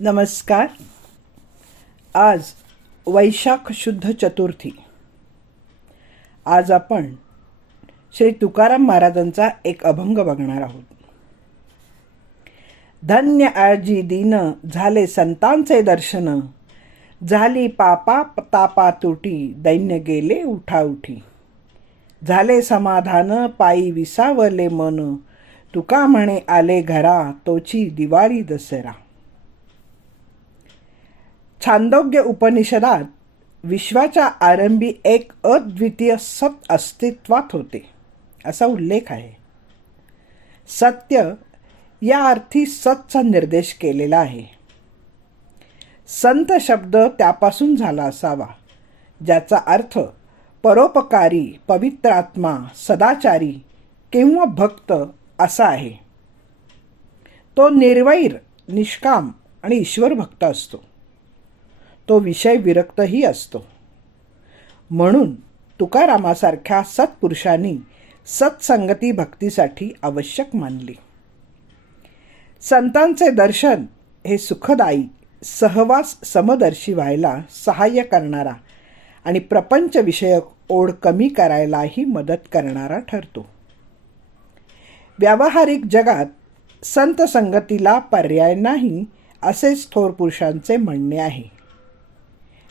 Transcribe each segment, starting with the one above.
नमस्कार. आज वैशाख शुद्ध चतुर्थी. आज आपण श्री तुकाराम महाराजांचा एक अभंग बघणार आहोत. धन्य आजी दीन झाले संतांचे दर्शन. झाली पापा तापा तुटी दैन्य गेले उठाउठी. झाले समाधान पायी विसावले मन. तुका म्हणे आले घरा तोची दिवाळी दसरा. छांदोग्य उपनिषदात विश्वाच्या आरंभी एक अद्वितीय सत अस्तित्वात होते असा उल्लेख आहे. सत्य या अर्थी सतचा निर्देश केलेला आहे. संत शब्द त्यापासून झाला असावा ज्याचा अर्थ परोपकारी पवित्रात्मा सदाचारी किंवा भक्त असा आहे. तो निर्वैर निष्काम आणि ईश्वर भक्त असतो. तो विषय विरक्तही असतो. म्हणून तुकारामासारख्या सत्पुरुषांनी सत्संगती भक्तीसाठी आवश्यक मानली. संतांचे दर्शन हे सुखदायी सहवास समदर्शी व्हायला सहाय्य करणारा आणि प्रपंचविषयक ओढ कमी करायलाही मदत करणारा ठरतो. व्यावहारिक जगात संत संगतीला पर्याय नाही असेच थोर पुरुषांचे म्हणणे आहे.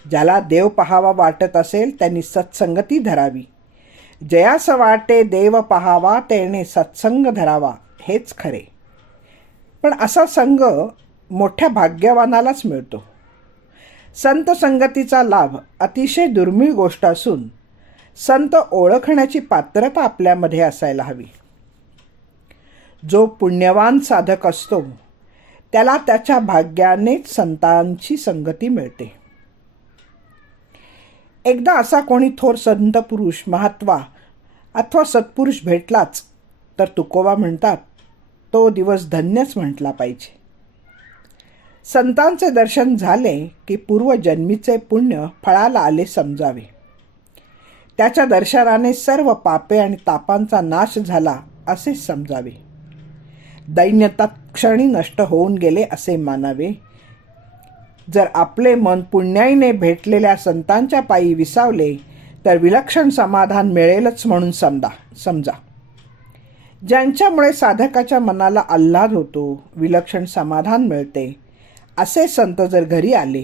ज्याला देव पहावा वाटत असेल त्यांनी सत्संगती धरावी. जयास वाटे देव पहावा त्याने सत्संग धरावा हेच खरे. पण असा संघ मोठ्या भाग्यवानालाच मिळतो. संत संगतीचा लाभ अतिशय दुर्मिळ गोष्ट असून संत ओळखण्याची पात्रता आपल्यामध्ये असायला हवी. जो पुण्यवान साधक असतो त्याला त्याच्या भाग्यानेच संतांची संगती मिळते. एकदा असा कोणी थोर संत पुरुष महात्वा अथवा सत्पुरुष भेटलाच तर तुकोबा म्हणतात तो दिवस धन्यच म्हटला पाहिजे. संतांचे दर्शन झाले की पूर्वजन्मीचे पुण्य फळाला आले समजावे. त्याच्या दर्शनाने सर्व पापे आणि तापांचा नाश झाला असे समजावे. दैन्य तत्क्षणी नष्ट होऊन गेले असे मानावे. जर आपले मन पुण्याईने भेटलेल्या संतांच्या पायी विसावले तर विलक्षण समाधान मिळेलच म्हणून समजा समजा. ज्यांच्यामुळे साधकाच्या मनाला आल्हाद होतो विलक्षण समाधान मिळते. असे संत जर घरी आले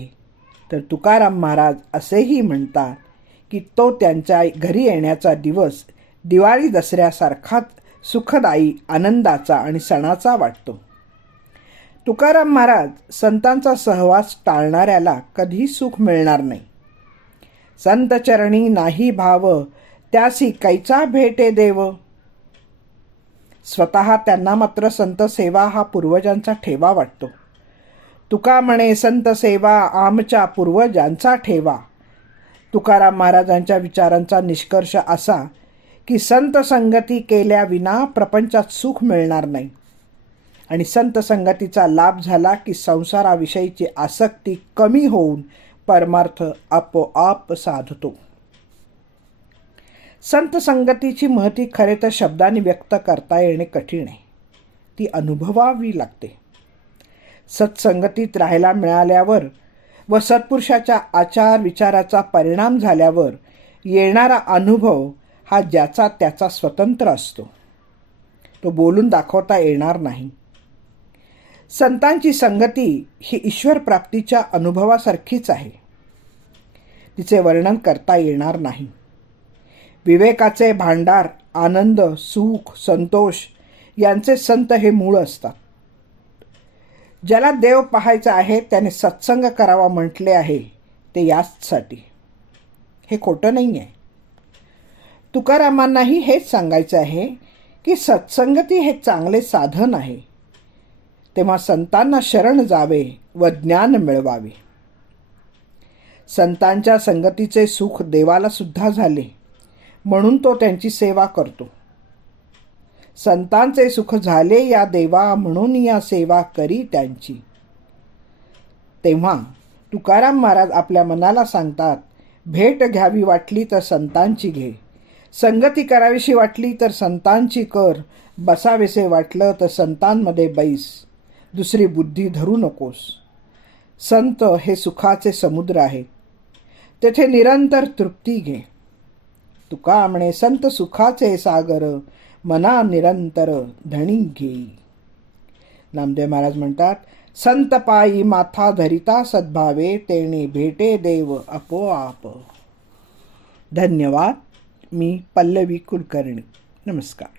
तर तुकाराम महाराज असेही म्हणतात की तो त्यांच्या घरी येण्याचा दिवस दिवाळी दसऱ्यासारखाच सुखदायी आनंदाचा आणि सणाचा वाटतो. तुकाराम महाराज संतांचा सहवास टाळणाऱ्याला कधी सुख मिळणार नाही. संतचरणी नाही भाव त्यासी कैचा भेटे देव. स्वतः त्यांना मात्र संत सेवा हा पूर्वजांचा ठेवा वाटतो. तुका म्हणे संत सेवा आमच्या पूर्वजांचा ठेवा. तुकाराम महाराजांच्या विचारांचा निष्कर्ष असा की संत संगती केल्याविना प्रपंचात सुख मिळणार नाही. आणि संत संगतीचा लाभ झाला की संसाराविषयीची आसक्ती कमी होऊन परमार्थ आपोआप साधतो. संत संगतीची महती खरे तर शब्दाने व्यक्त करता येणे कठीण आहे. ती अनुभवावी लागते. सत्संगतीत राहायला मिळाल्यावर व सत्पुरुषाच्या आचार विचाराचा परिणाम झाल्यावर येणारा अनुभव हा ज्याचा त्याचा स्वतंत्र असतो. तो बोलून दाखवता येणार नाही. संतांची संगती ही ईश्वर प्राप्तीच्या अनुभवासारखीच आहे. तिचे वर्णन करता येणार नाही. विवेकाचे भांडार आनंद सुख संतोष यांचे संत हे मूळ असतात. ज्याला देव पाहायचा आहे त्याने सत्संग करावा म्हटले आहे ते याचसाठी. हे खोटं नाही आहे तुकारामांनाही हेच सांगायचं आहे की सत्संगती हे चांगले साधन आहे. तेव्हा संतांना शरण जावे व ज्ञान मिळवावे. संतांच्या संगतीचे सुख देवाला सुद्धा झाले म्हणून तो त्यांची सेवा करतो. संतांचे सुख झाले या देवा म्हणून या सेवा करी त्यांची. तेव्हा तुकाराम महाराज आपल्या मनाला सांगतात भेट घ्यावी वाटली तर संतांची घे. संगती करावीशी वाटली तर संतांची कर. बसावेसे वाटलं तर संतांमध्ये बैस. दुसरी बुद्धी धरू नकोस. संत हे सुखाचे समुद्र आहे. तेथे निरंतर तृप्ती घे. तुका म्हणे संत सुखाचे सागर मना निरंतर धणी घेई नामदेव महाराज म्हणतात संत पायी माथा धरिता सद्भावे तेणे भेटे देव आपोआप. धन्यवाद. मी पल्लवी कुलकर्णी. नमस्कार.